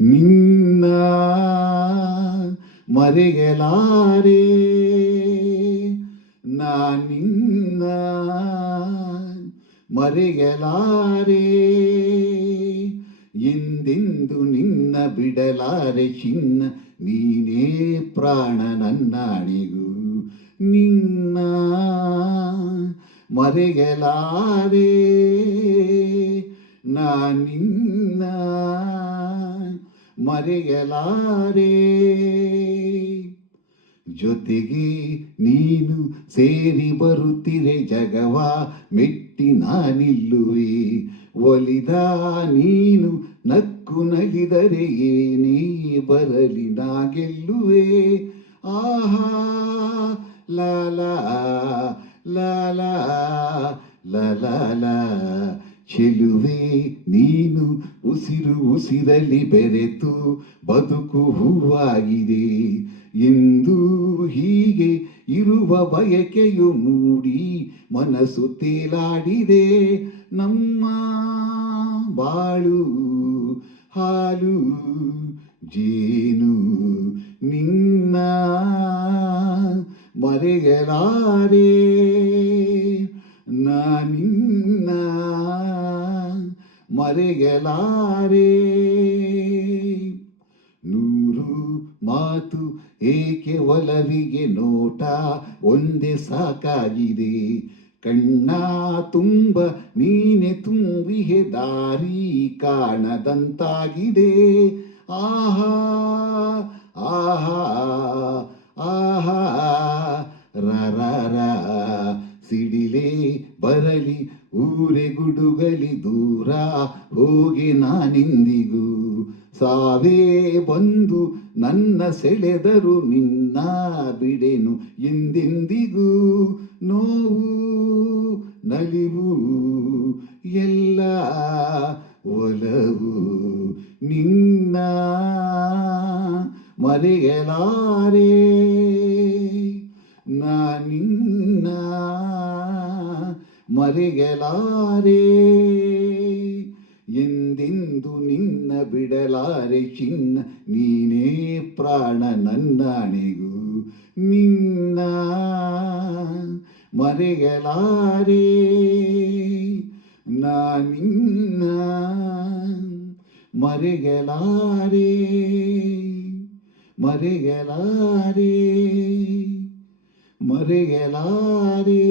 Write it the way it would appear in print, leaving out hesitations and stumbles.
ನಿನ್ನ ಮರೆಯಲಾರೆ, ನಿನ್ನ ಮರೆಯಲಾರೆ, ಎಂದೆಂದು ನಿನ್ನ ಬಿಡಲಾರೆ ಚಿನ್ನ, ನೀನೇ ಪ್ರಾಣ ನನ್ನಾಣೆಗೂ. ನಿನ್ನ ಮರೆಯಲಾರೆ, ನಿನ್ನ ಮರೆಯಲಾರೆ. ಜೊತೆಗೆ ನೀನು ಸೇರಿ ಬರುತ್ತಿರೆ, ಜಗವ ಮೆಟ್ಟಿ ನಾನಿಲ್ಲುವೆ. ಒಲಿದ ನೀನು ನಕ್ಕು ನಲಿದರೆ, ಏನೇ ಬರಲಿ ನಾ ಗೆಲ್ಲುವೆ. ಆಹಾ ಲಾಲಾ ಲಾಲಾ ಲಾಲಾ, ಚೆಲುವೆ ನೀನು ಉಸಿರು ಉಸಿರಲಿ ಬೆರೆತು ಬದುಕು ಹೂವಾಗಿದೆ. ಎಂದು ಹೀಗೆ ಇರುವ ಬಯಕೆಯು ಮೂಡಿ ಮನಸ್ಸು ತೇಲಾಡಿದೆ. ನಮ್ಮ ಬಾಳು ಹಾಲು ಜೇನು, ನಿನ್ನ ಮರೆಯಲಾರೆ, ನಿನ್ನ ಮರೆಯಲಾರೆ. ನೂರು ಮಾತು ಏಕೆ ಒಲವಿಗೆ ನೋಟ ಒಂದೇ ಸಾಕಾಗಿದೆ. ಕಣ್ಣ ತುಂಬ ನೀನೆ ತುಂಬಿಹೆ, ದಾರಿ ಕಾಣದಂತಾಗಿದೆ. ಆಹಾ ಆಹಾ ಆಹಾ ರರ, ಸಿಡಿಲೇ ಬರಲಿ ಊರೆ ಗುಡುಗಲಿ, ದೂರ ಹೋಗಿ ನಾನಿಂದಿಗೂ. ಸಾವೇ ಬಂದು ನನ್ನ ಸೆಳೆದರು, ನಿನ್ನ ಬಿಡೆನು ಎಂದೆಂದಿಗೂ. ನೋವು ನಲಿವು ಎಲ್ಲ ಒಲವು, ನಿನ್ನ ಮರೆಯಲಾರೆ, ನಿನ್ನ ಮರೆಯಲಾರೆ. ಎಂದೆಂದು ನಿನ್ನ ಬಿಡಲಾರೆ ಚಿನ್ನ, ನೀನೇ ಪ್ರಾಣ ನನ್ನಾಣೆಗೂ. ನಿನ್ನ ಮರೆಯಲಾರೆ, ನಿನ್ನ ಮರೆಯಲಾರೆ, ಮರೆಯಲಾರೆ, ಮರೆಯಲಾರೆ.